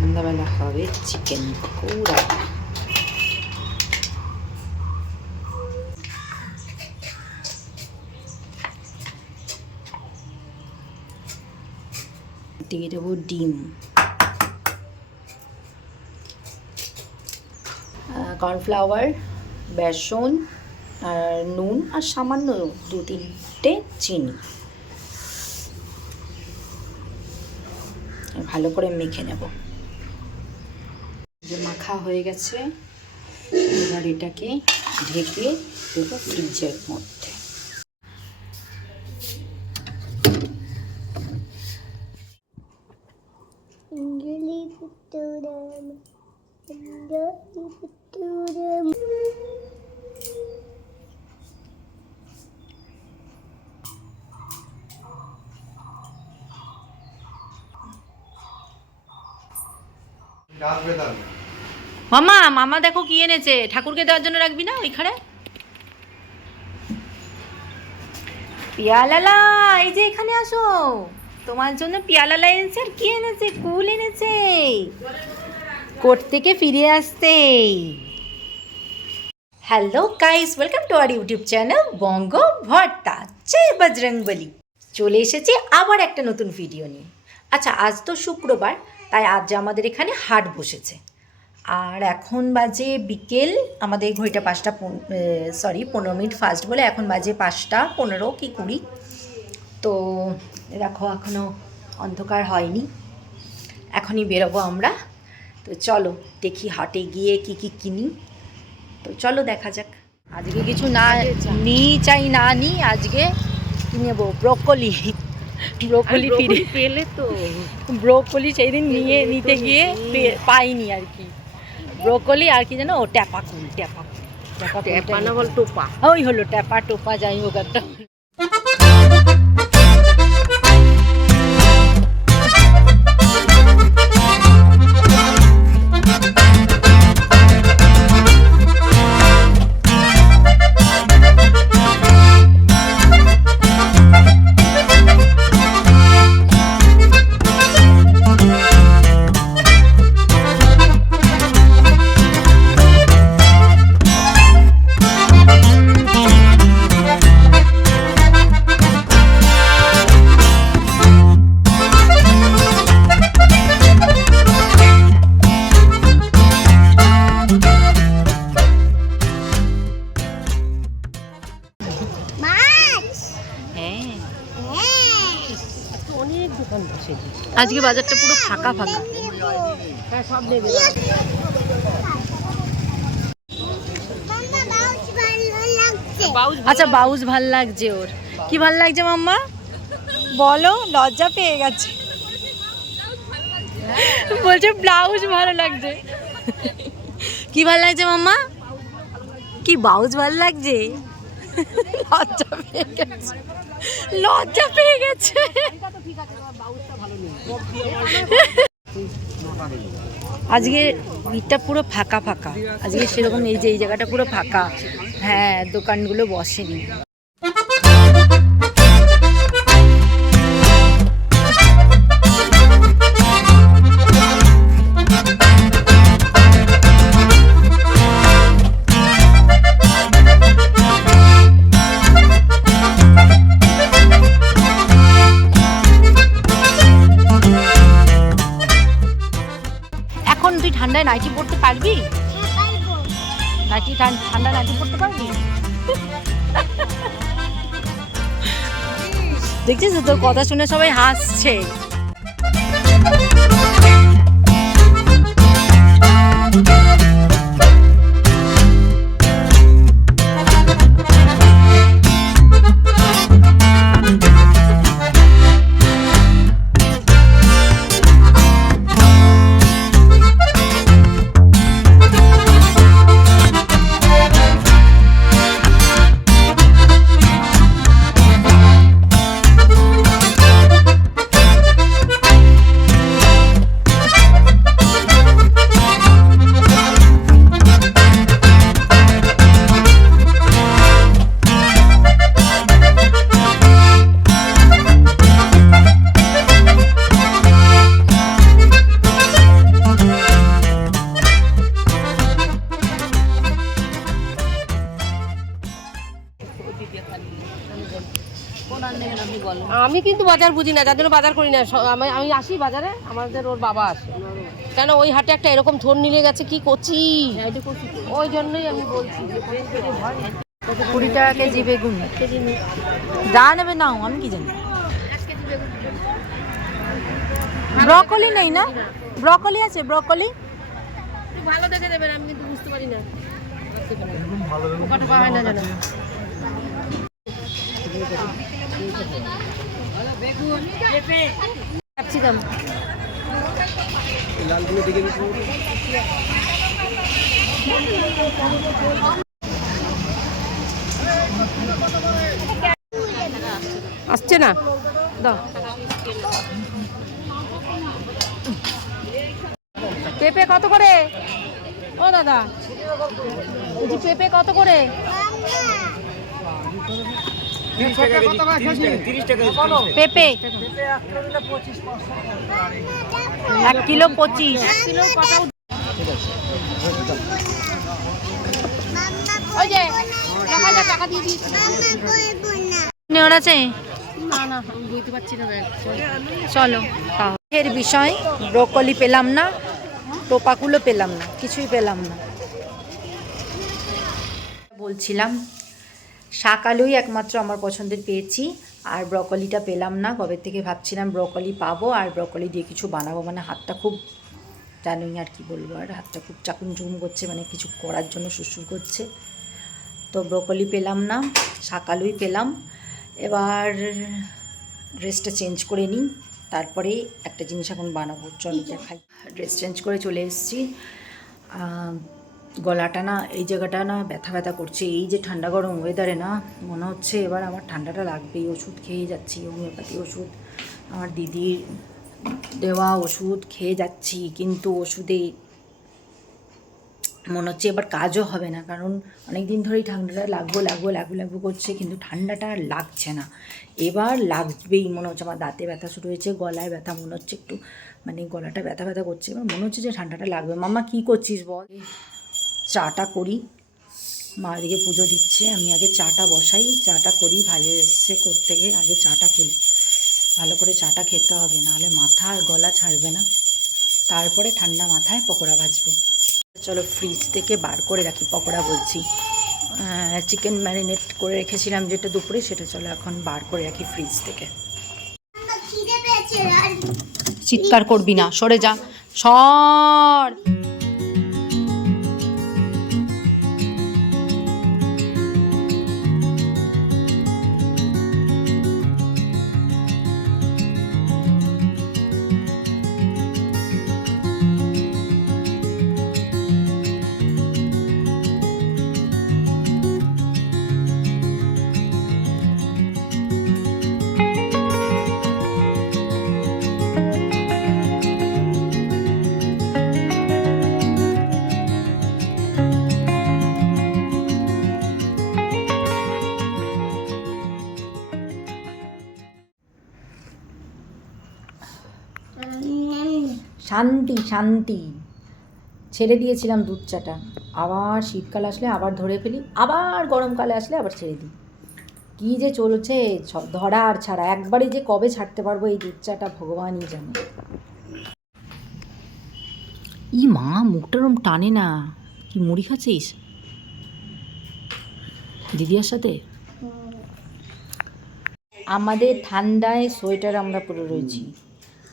সন্ধ্যাবেলা হবে চিকেন পকোড়া দিয়ে দেবো ডিম কর্নফ্লাওয়ার বেসন আর নুন আর সামান্য দু তিনটে চিনি। ভালো করে মেখে নেব। যে মাখা হয়ে গেছে এবার এটাকে ঢেকে দেবো ফ্রিজের মধ্যে Anjali Puturam. মামা মামা দেখো কি এনেছে। ঠাকুরকে দেওয়ার জন্য রাখবি না ওইখানে? পিয়ালালা, এই যে এখানে আসো। তোমার জন্য পিয়ালালা এনেছে আর কি এনেছে? কুল এনেছে। কোর্ট থেকে ফিরে আসতে? Hello guys welcome to our YouTube channel বঙ্গ ভর্তা জয় বজরংবলী। চলে এসেছি আবার একটা নতুন ভিডিও নিয়ে। আচ্ছা আজ তো শুক্রবার, তাই আজ আমাদের এখানে হাট বসেছে। আর এখন বাজে বিকেল আমাদের ঘড়িটা পাঁচটা সরি পনেরো মিনিট ফার্স্ট বলে এখন বাজে পাঁচটা পনেরো কি কুড়ি। তো দেখো এখনও অন্ধকার হয়নি। এখনই বেরোবো আমরা। তো চলো দেখি হাটে গিয়ে কি কি কিনি। তো চলো দেখা যাক। আজকে কিছু না নি চাই না নি আজকে নেব? ব্রোকলি। ব্রোকলি ফিরে। পেলে তো। ব্রোকলি সেই দিন নিয়ে নিতে গিয়ে পাইনি আর কি। ব্রোকলি আর কি জানো ও ট্যাপাকুল ট্যাপাকুল ট্যাপা না বল টোপা। ওই হলো ট্যাপা টোপা যাই হোক একটা। আজকে বাজারটা পুরো ফাঁকা ফাঁকা। আচ্ছা বাউজ ভালো লাগছে ওর। কি ভালো লাগছে মাম্মা? বলো লজ্জা পেয়ে গেছে। বলছে ব্লাউজ ভালো লাগছে। কি ভালো লাগছে মাম্মা? কি বাউজ ভালো লাগছে? লজ্জা পেয়ে গেছে। লজ্জা পেয়ে গেছে। আজকে ভিড়টা পুরো ফাঁকা ফাঁকা। আজকে সেরকম এই যে, এই জায়গাটা পুরো ফাঁকা। হ্যাঁ দোকানগুলো বসেনি। নাইটি পড়তে পারবি? হ্যাঁ নাইটি ঠান্ডা নাইটি পড়তে পারবি? দেখছিস তোর কথা শুনে সবাই হাসছে। কিন্তু বাজার বুঝি না যার জন্য বাজার করি না। আমি আমি আসি বাজারে আমাদের ওর বাবা আসে। কেন ওই হাটে একটা এরকম থোর নিয়ে গেছে কি করছি? ওই জন্যই আমি বলছি। কুড়ি টাকা কেজি বেগুন। যা নেবে নাও আমি কি জানি? ব্রকলি নেই না? ব্রকলি আছে ব্রকলি? ভালো দেখে দেবেন আমি কিন্তু বুঝতে পারি না। হয় না জানো। ক্যাপসিকাম আসছে না? দাও। পেঁপে কত করে? ও দাদা পেঁপে কত করে? পেঁপে। এক কিলো পঁচিশ নেওয়ার আছে চলো। এর বিষয় ব্রকলি পেলাম না টোপাকুলো পেলাম না কিছুই পেলাম না। বলছিলাম শাক আলুই একমাত্র আমার পছন্দের পেয়েছি। আর ব্রকলিটা পেলাম না কবে থেকে ভাবছিলাম ব্রকলি পাবো আর ব্রকলি দিয়ে কিছু বানাবো। মানে হাতটা খুব জানোই আর কি বলব আর হাতটা খুব চাকুন চুকুন করছে মানে কিছু করার জন্য সুসুর করছে। তো ব্রকলি পেলাম না শাক আলুই পেলাম। এবার ড্রেসটা চেঞ্জ করে নিই তারপরে একটা জিনিস এখন বানাবো। চলো দেখাই। ড্রেস চেঞ্জ করে চলে এসেছি। গলাটা না, এই জায়গাটা না ব্যথা ব্যথা করছে। এই যে ঠান্ডা গরম ওয়েদারে না, মনে হচ্ছে এবার আমার ঠান্ডাটা লাগবেই। ওষুধ খেয়ে যাচ্ছি হোমিওপ্যাথি ওষুধ। আমার দিদির দেওয়া ওষুধ খেয়ে যাচ্ছি, কিন্তু ওষুধে মনে হচ্ছে এবার কাজও হবে না। কারণ অনেক দিন ধরেই ঠান্ডাটা লাগবো লাগবো লাগবো লাগবো করছে, কিন্তু ঠান্ডাটা আর লাগছে না। এবার লাগবেই, মনে হচ্ছে আমার দাঁতে ব্যথা শুরু হয়েছে, গলায় ব্যথা, মনে হচ্ছে একটু মানে গলাটা ব্যথা ব্যথা করছে। এবার মনে হচ্ছে যে ঠান্ডাটা লাগবে। মামা কী করছিস বল? চাটা করি। মা এদিকে পুজো দিচ্ছে আমি আগে চাটা বসাই চাটা করি ভাই এসছে করতে গিয়ে আগে চাটা করি। ভালো করে চাটা খেতে হবে নাহলে মাথা আর গলা ছাড়বে না। তারপরে ঠান্ডা মাথায় পকোড়া ভাজবো। চলো ফ্রিজ থেকে বার করে রাখি পকোড়া বলছি। চিকেন ম্যারিনেট করে রেখেছিলাম যেটা দুপুরে সেটা চলো এখন বার করে রাখি ফ্রিজ থেকে। চিৎকার করবি না সরে যা সর। শান্তি শান্তি। ছেড়ে দিয়েছিলাম দুধ চাটা। আবার শীতকাল আসলে আবার ধরে ফেলি, আবার গরমকালে আসলে আবার ছেড়ে দিই। কী যে চলছে ছ- ধরা আর ছাড়া। একবারই যে কবে ছাড়তে পারব এই দুধ চাটা, ভগবানই জানে। ই মা, মুখটা ওরম টানে না। কি মুড়ি খাচ্ছিস? দিদিয়ার সাথে? আমাদের ঠান্ডায় সোয়েটার আমরা পরে রয়েছি।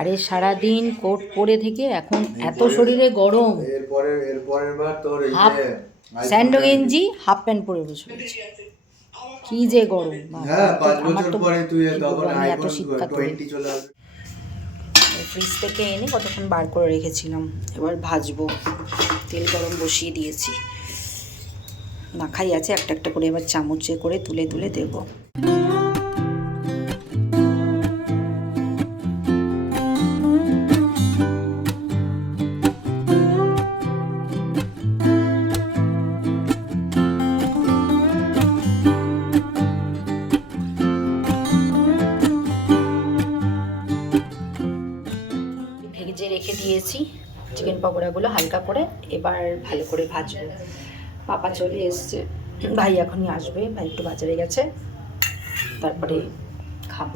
আরে সারাদিন কোট পরে থেকে এখন এত শরীরে গরম। এরপরে এরপরের বার তোর এই হাফ স্যান্ডো গেঞ্জি হাফ প্যান্ট পরে বসে রয়েছে। কি যে গরম হ্যাঁ পাঁচ আমার বছর তো এত শীতকাল ফ্রিজ থেকে এনে কতক্ষণ বার করে রেখেছিলাম এবার ভাজবো। তেল গরম বসিয়ে দিয়েছি। মাখাই আছে একটা একটা করে এবার চামচে করে তুলে তুলে দেবো। দিয়েছি চিকেন পকোড়াগুলো হালকা করে এবার ভালো করে ভাজবো। পাপা চলে এসছে। ভাই এখনই আসবে। ভাই একটু বাজারে গেছে। তারপরে খাব।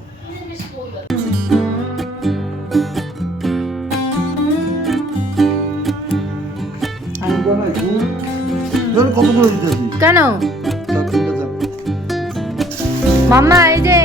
কেন। মাম্মা এই যে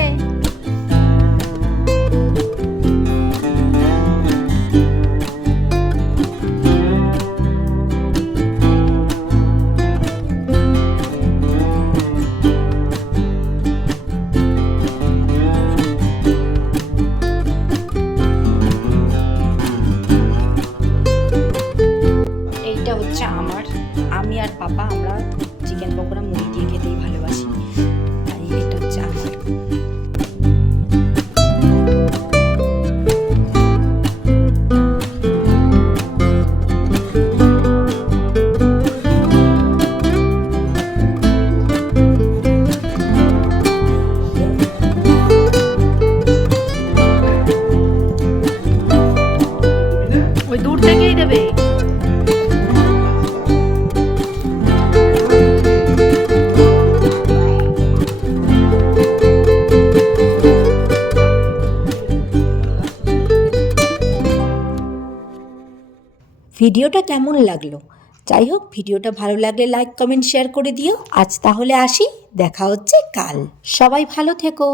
ভিডিওটা কেমন লাগল? যাই হোক, ভিডিওটা ভালো লাগলে লাইক কমেন্ট শেয়ার করে দিও। আজ তাহলে আসি, দেখা হচ্ছে কাল। সবাই ভালো থেকো।